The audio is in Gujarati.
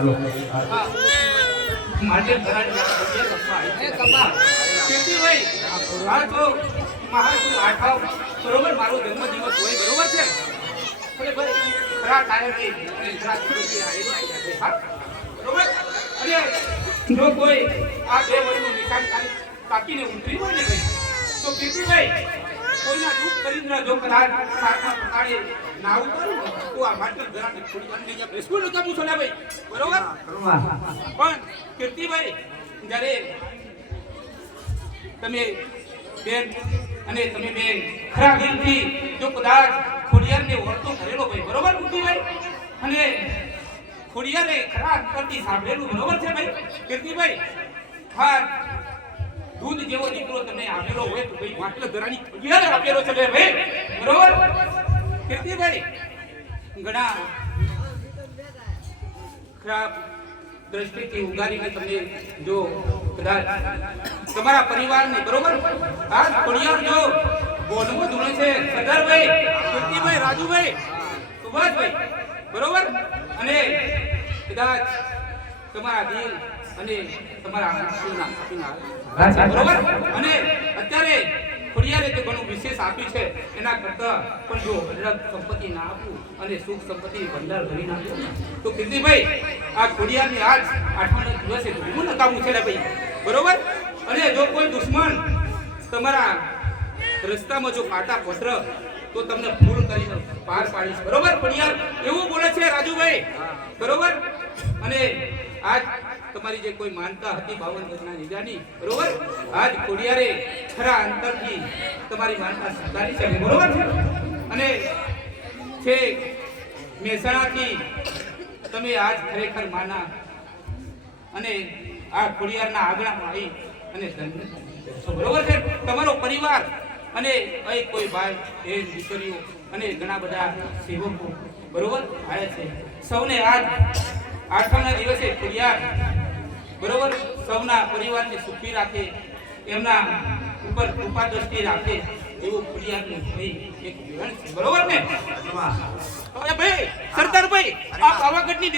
હાલો માટે ઘરાડી ભાઈ આ તો મહાસુદ આઠાવ બરોબર મારો જન્મદિવસ હોય બરોબર છે એટલે ભાઈ ખરા કાયમ ની બરોબર અને જો કોઈ આ બે વર્ષનું નિશાન કાપીને ઉતરી હોય ને ભાઈ તો કીર્તિભાઈ કોઈના દુઃખ કરીને જો કદાચ સાતમા પ્રકારે ના ઉતરું તો આ માટે ઘરાડી થોડી અંદર જ્યાં બેસવું નકામું છો ને ભાઈ બરોબર પણ કીર્તિભાઈ જ્યારે તમે બેન અને તમે બેન ખરા દિલથી જો કદાચ ખોડિયારને વર્તો કરેલો ભાઈ બરોબર કીર્તિભાઈ અને ખોડિયારે ખરા અંતરથી સાંભળેલું બરોબર છે ભાઈ કીર્તિભાઈ હા દૂધ જેવો દીકરો તમને આપેલો હોય તો ભાઈ માટલા ધરાની ખોડિયારે આપેલો છે ભાઈ બરોબર કીર્તિભાઈ ઘણા ખરાબ દ્રષ્ટિથી ઉગારીને તમને જો કદાચ તમારા પરિવારને બરોબર આ ખોડિયાર જો બોલવું ધૂણે છે સરદારભાઈ કીર્તિભાઈ રાજુભાઈ સુભાષભાઈ બરોબર અને કદાચ તમારા દિલ અને તમારા આંખના બરોબર અને અત્યારે ખોડિયારે જે ઘણું વિશેષ આપ્યું છે એના કરતા પણ જો અઢળક સંપત્તિ ના આપવું અને સુખ સંપત્તિ ભંડાર ભરી નાખ્યો તો કીર્તિભાઈ આ ખોડિયારની આજ આઠમના દિવસે ધૂમું નકામું છે ભાઈ બરોબર અને જો કોઈ દુશ્મન તમારા રસ્તામાં જો કાંટા પથર તો તમને ફૂલ કરીને પાર પાડીશ બરોબર ખોડિયાર એવું બોલે છે રાજુભાઈ બરોબર અને આજ તમારી જે કોઈ માનતા હતી 52 ગજના નીજાની બરોબર આજ ખોડિયારે ખરા અંતરથી તમારી માનતા સ્વીકારી છે બરોબર છે અને છે મહેસાણાથી તમે આજ ખરેખર માના અને આ ખોડિયારના આગળમાં આવી અને બરોબર છે તમારો પરિવાર અને અહીં કોઈ ભાઈ બહેન દીકરીઓ અને ઘણા બધા સેવકો બરોબર આવ્યા છે સૌને આજ આઠમના દિવસે ખોડિયાર બરોબર સૌના પરિવારને સુખી રાખે એમના ઉપર કૃપા દ્રષ્ટિ રાખે એવું ખોડિયારનું ભાઈ એક વિધાન છે બરોબર ને ભાઈ સરદારભાઈ આ પાવાગઢની